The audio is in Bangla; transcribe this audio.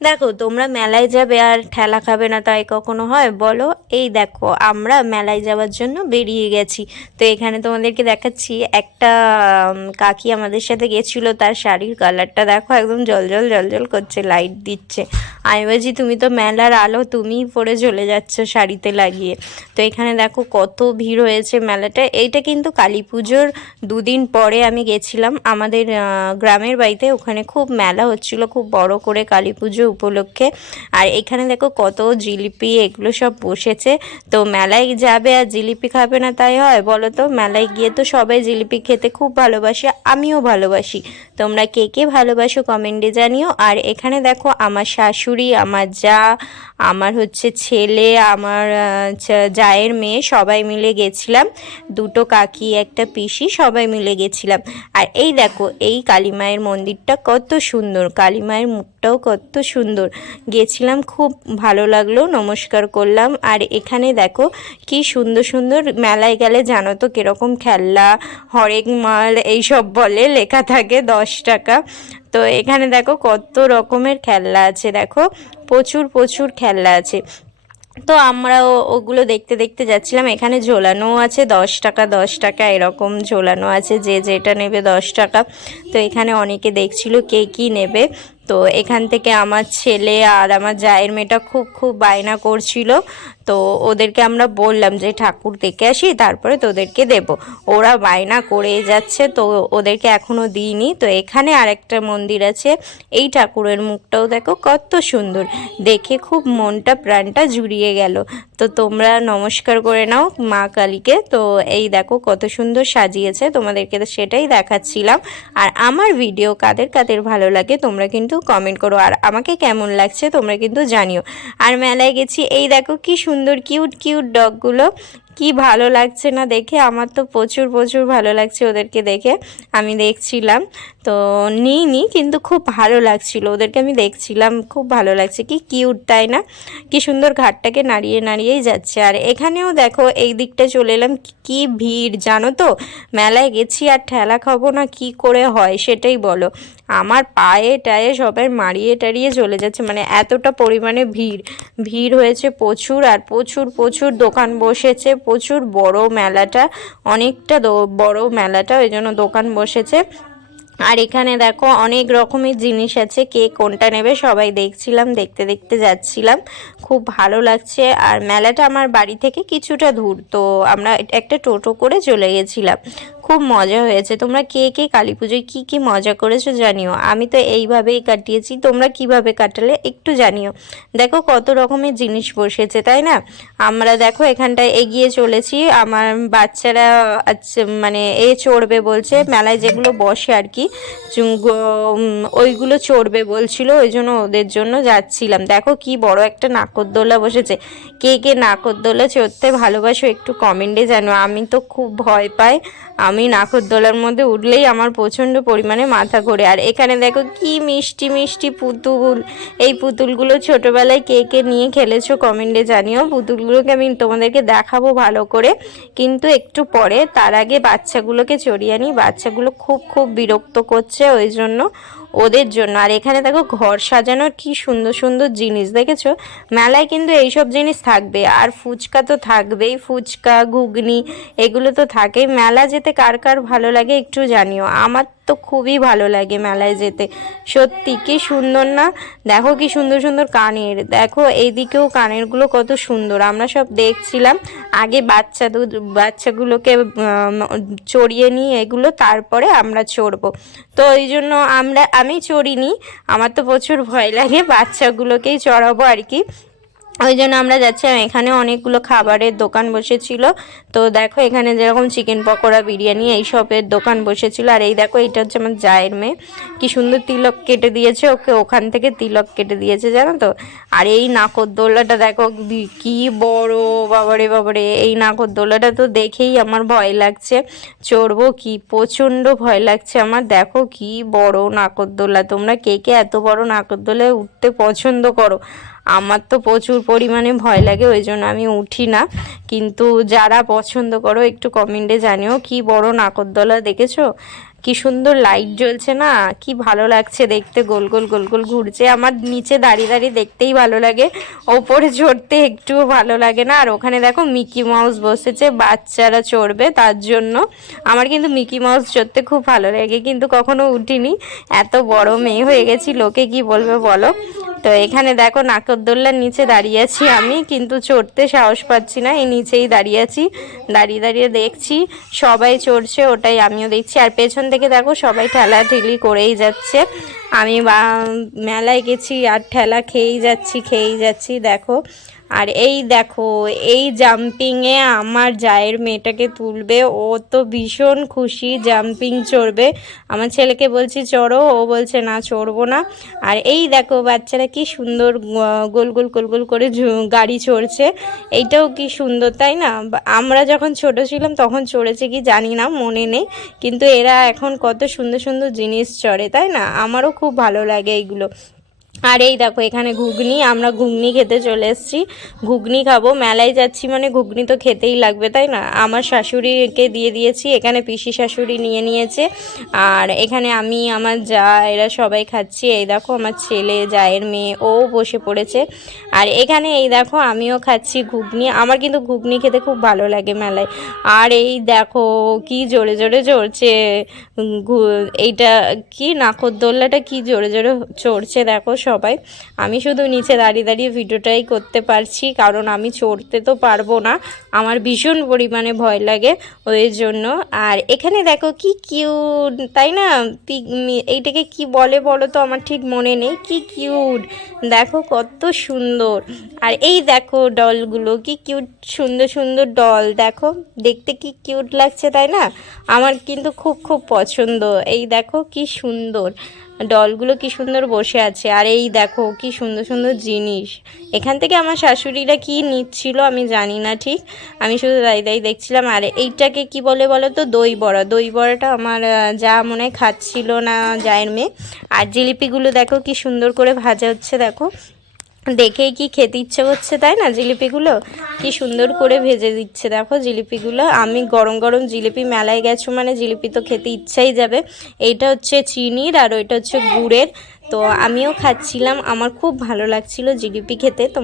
দেখো তোমরা মেলায় যাবে আর ঠেলা খাবে না তাই কখনো হয় বলো? এই দেখো আমরা মেলায় যাওয়ার জন্য বেরিয়ে গেছি। তো এখানে তোমাদেরকে দেখাচ্ছি একটা কাকি আমাদের সাথে গেছিলো, তার শাড়ির কালারটা দেখো একদম জলজল জলজল করছে, লাইট দিচ্ছে। আমি বলছি তুমি তো মেলার আলো, তুমিই পরে চলে যাচ্ছ শাড়িতে লাগিয়ে। তো এখানে দেখো কত ভিড় হয়েছে মেলাটা। এইটা কিন্তু কালী পুজোর দুদিন পরে আমি গেছিলাম আমাদের গ্রামের বাড়িতে, ওখানে খুব মেলা হচ্ছিল খুব বড় করে কালী পুজো উপলক্ষে। আর এখানে দেখো কত জিলিপি এগুলো সব বসেছে। তো মেলায় যাবে আর জিলিপি খাবে না তাই হয় বলো তো? মেলায় গিয়ে তো সবাই জিলিপি খেতে খুব ভালোবাসে, আমিও ভালোবাসি। তোমরা কে কে ভালোবাসো কমেন্টে জানিও। আর এখানে দেখো আমার শাশুড়ি, আমার যা, আমার হচ্ছে ছেলে, আমার জায়ের মেয়ে সবাই মিলে গেছিলাম। দুটো কাকি একটা পিসি সবাই মিলে গেছিলাম। আর এই দেখো এই কালী মায়ের মন্দিরটা কত সুন্দর, কালী মায়ের মুখটাও কত সুন্দর। গেছিলাম খুব ভালো লাগলো, নমস্কার করলাম। আর এখানে দেখো কি সুন্দর সুন্দর, মেলায় গেলে জানো তো কীরকম খেলনা, হরেক মাল এইসব বলে লেখা থাকে 10 টাকা। তো এখানে দেখো কত রকমের খেলনা আছে, দেখো প্রচুর প্রচুর খেলনা আছে। তো আমরাও ওগুলো দেখতে দেখতে যাচ্ছিলাম। এখানে ঝোলানো আছে 10 টাকা 10 টাকা এরকম ঝোলানো আছে, যে যেটা নেবে 10 টাকা। তো এখানে অনেকে দেখছিল কে কী নেবে। তো এখান থেকে আমার ছেলে আর আমার জায়ের মেয়েটা খুব খুব বায়না করছিল। তো ওদেরকে আমরা বললাম যে ঠাকুর দেখে আসি তারপরে তোদেরকে দেব। ওরা বায়না করে যাচ্ছে, তো ওদেরকে এখনও দিইনি। তো এখানে আরেকটা মন্দির আছে, এই ঠাকুরের মুখটাও দেখো কত সুন্দর, দেখে খুব মনটা প্রাণটা জুড়িয়ে গেল। তো তোমরা নমস্কার করে নাও মা কালীকে। তো এই দেখো কত সুন্দর সাজিয়েছে, তোমাদেরকে তো সেটাই দেখাচ্ছিলাম। আর আমার ভিডিও কাদের কাদের ভালো লাগে তোমরা কিন্তু কমেন্ট করো, আর আমাকে কেমন লাগছে তোমরা কিন্তু জানিও। আর মেলায় গেছি, এই দেখো কি সুন্দর কিউট কিউট ডগগুলো, কি ভালো লাগছে না দেখে? আমার তো প্রচুর প্রচুর ভালো লাগছে ওদেরকে দেখে। আমি দেখছিলাম, তো নিইনি কিন্তু খুব ভালো লাগছিল ওদেরকে, আমি দেখছিলাম খুব ভালো লাগছে, কি কিউট তাই না? কি সুন্দর ঘাটটাকে নাড়িয়ে নাড়িয়েই যাচ্ছে। আর এখানেও দেখো এই দিকটা চলে এলাম, কি ভিড় জানো তো? মেলায় গেছি আর ঠেলা খাবো না কি করে হয় সেটাই বলো? আমার পায়ে টায়ে সবাই মারিয়ে টারিয়ে চলে যাচ্ছে, মানে এতটা পরিমাণে ভিড় ভিড় হয়েছে প্রচুর। আর প্রচুর প্রচুর দোকান বসেছে, প্রচুর বড় মেলাটা, অনেকটা বড় মেলাটা, ওই জন্য দোকান বসেছে। আর এখানে দেখো অনেক রকমের জিনিস আছে, কে কোনটা নেবে সবাই দেখছিলাম, দেখতে দেখতে যাচ্ছিলাম, খুব ভালো লাগছে। আর মেলাটা আমার বাড়ি থেকে কিছুটা দূর, তো আমরা একটা টোটো করে চলে গেছিলাম, খুব মজা হয়েছে। তোমরা কে কে কালী পুজোয় কী কী মজা করেছো জানিও। আমি তো এইভাবেই কাটিয়েছি, তোমরা কিভাবে কাটালে একটু জানিও। দেখো কত রকমের জিনিস বসেছে তাই না? আমরা দেখো এখানটায় এগিয়ে চলেছি, আমার বাচ্চারা মানে চড়বে বলছে, মেলায় যেগুলো বসে আর কি ওইগুলো চড়বে বলছিল, ওই জন্য ওদের জন্য যাচ্ছিলাম। দেখো কি বড় একটা নাগরদোলা বসেছে, কে কে নাগরদোলা চড়তে ভালোবাসো একটু কমেন্টে জানো। আমি তো খুব ভয় পাই, আমি নাগরদোলার মধ্যে উঠলেই আমার প্রচণ্ড পরিমাণে মাথা ঘোরে। আর এখানে দেখো কি মিষ্টি মিষ্টি পুতুল, এই পুতুলগুলো ছোটোবেলায় কে কে নিয়ে খেলেছো কমেন্টে জানিও। পুতুলগুলোকে আমি তোমাদেরকে দেখাবো ভালো করে, কিন্তু একটু পরে। তার আগে বাচ্চাগুলোকে চড়িয়ে আনি, বাচ্চাগুলো খুব খুব বিরক্ত করছে ওই জন্য, ওদের জন্য। আর এখানে দেখো ঘর সাজানোর কি সুন্দর সুন্দর জিনিস দেখেছো? মেলায় কিন্তু এইসব জিনিস থাকবে, আর ফুচকা তো থাকবেই, ফুচকা ঘুগনি এগুলো তো থাকেই। মেলা যেতে কার কার ভালো লাগে একটু জানিও, আমার তো খুবই ভালো লাগে মেলায় যেতে, সত্যি কি সুন্দর না? দেখো কি সুন্দর সুন্দর কানের, দেখো এইদিকেও কানেরগুলো কত সুন্দর। আমরা সব দেখছিলাম, আগে বাচ্চাগুলোকে চড়িয়ে নিই এগুলো, তারপরে আমরা চড়বো। তো ওই জন্য আমি চড়িনি, আমার তো প্রচুর ভয় লাগে, বাচ্চাগুলোকেই চড়াবো আর কি, ওই জন্য আমরা যাচ্ছিলাম। এখানে অনেকগুলো খাবারের দোকান বসেছিল। তো দেখো এখানে যেরকম চিকেন পকোড়া বিরিয়ানি এইসবের দোকান বসেছিল। আর এই দেখো এটা হচ্ছে আমার জায়ের মেয়ে, কি সুন্দর তিলক কেটে দিয়েছে ওকে, ওখান থেকে তিলক কেটে দিয়েছে জানো তো। আর এই নাগরদোলাটা দেখো কি বড়, বাবারে বাবারে, এই নাগরদোলাটা তো দেখেই আমার ভয় লাগছে, চড়বো কি, প্রচণ্ড ভয় লাগছে আমার। দেখো কি বড় নাগরদোলা, তোমরা কে কে এত বড় নাগরদোলায় উঠতে পছন্দ করো? আমার তো প্রচুর পরিমাণে ভয় লাগে, ওই জন্য আমি উঠি না। কিন্তু যারা পছন্দ করো একটু কমেন্টে জানিও, কি বড় নাগরদোলা দেখেছো? কি সুন্দর লাইট জ্বলছে না, কি ভালো লাগছে দেখতে, গোল গোল গোল গোল ঘুরছে। আমার নিচে দাঁড়িয়ে দাঁড়িয়ে দেখতেই ভালো লাগে, ওপরে চড়তে একটুও ভালো লাগে না। আর ওখানে দেখো মিকি মাউস বসেছে, বাচ্চারা চড়বে তার জন্য। আমার কিন্তু মিকি মাউস চড়তে খুব ভালো লাগে, কিন্তু কখনো উঠিনি, এত বড় মেয়ে হয়ে গেছি, লোকে কি বলবে বলো। তো এখানে দেখো নাগরদোল্লার নিচে দাঁড়িয়ে আছি আমি, কিন্তু চড়তে সাহস পাচ্ছি না, এই নিচেই দাঁড়িয়ে আছি, দাঁড়িয়ে দাঁড়িয়ে দেখছি সবাই চড়ছে, ওটাই আমিও দেখছি। আর পেছন থেকে দেখো সবাই ঠেলাঠেলি করেই যাচ্ছে। আমি মেলায় গেছি আর ঠেলা খেয়েই যাচ্ছি দেখো। আর এই দেখো এই জাম্পিংয়ে আমার জায়ের মেয়েটাকে তুলবে, ও তো ভীষণ খুশি, জাম্পিং চড়বে। আমার ছেলেকে বলছি চড়ো, ও বলছে না চড়বো না। আর এই দেখো বাচ্চারা কি সুন্দর গোল গোল গোল গোল করে গাড়ি চড়ছে, এইটাও কি সুন্দর তাই না। আমরা যখন ছোট ছিলাম তখন চড়েছে কি জানি না, মনে নেই, কিন্তু এরা এখন কত সুন্দর সুন্দর জিনিস চড়ে তাই না, আমারও খুব ভালো লাগে এইগুলো। আর এই দেখো এখানে ঘুগনি, আমরা ঘুগনি খেতে চলে এসেছি, ঘুগনি খাবো, মেলায় যাচ্ছি মানে ঘুগনি তো খেতেই লাগবে তাই না। আমার শাশুড়িকে দিয়ে দিয়েছি, এখানে পিসি শাশুড়ি নিয়ে নিয়েছে, আর এখানে আমি আমার যা এরা সবাই খাচ্ছি। এই দেখো আমার ছেলে জায়ের মেয়ে ও বসে পড়েছে। আর এখানে এই দেখো আমিও খাচ্ছি ঘুগনি, আমার কিন্তু ঘুগনি খেতে খুব ভালো লাগে মেলায়। আর এই দেখো কি জোরে জোরে চড়ছে এইটা, কি নাগরদোল্লাটা কি জোরে জোরে চড়ছে দেখো সবাই। আমি শুধু নিচে দাঁড়িয়ে দাঁড়িয়ে ভিডিওটাই করতে পারছি, কারণ আমি চড়তে তো পারবো না, আমার ভীষণ পরিমাণে ভয় লাগে ওই জন্য। আর এখানে দেখো কি কিউট তাই না, এইটাকে কি বলে বলো তো, আমার ঠিক মনে নেই, কি কিউট দেখো কত সুন্দর। আর এই দেখো ডলগুলো কি কিউট, সুন্দর সুন্দর ডল দেখো, দেখতে কি কিউট লাগছে তাই না, আমার কিন্তু খুব খুব পছন্দ। এই দেখো কি সুন্দর ডলগুলো, কি সুন্দর বসে আছে। আর এই দেখো কি সুন্দর সুন্দর জিনিস, এখান থেকে আমার শাশুড়িরা কি নিচ্ছিল আমি জানি না ঠিক, আমি শুধু দাঁড়িয়ে দেখছিলাম। আর এইটাকে কি বলে বলো তো, দই বড়া, দই বড়াটা আমার যা মনে হয় খাচ্ছিল না জায়ের মেয়ে। আর জিলিপিগুলো দেখো কি সুন্দর করে ভাজা হচ্ছে দেখো, দেখেই কি খেতে ইচ্ছে করছে তাই না। জিলিপিগুলো কি সুন্দর করে ভেজে দিচ্ছে দেখো জিলিপিগুলো। আমি গরম গরম জিলিপি, মেলায় গেছো মানে জিলিপি তো খেতে ইচ্ছাই যাবে। এইটা হচ্ছে চিনির আর ওইটা হচ্ছে গুড়ের। তো আমিও খাচ্ছিলাম, আমার খুব ভালো লাগছিল জিলিপি খেতে। তো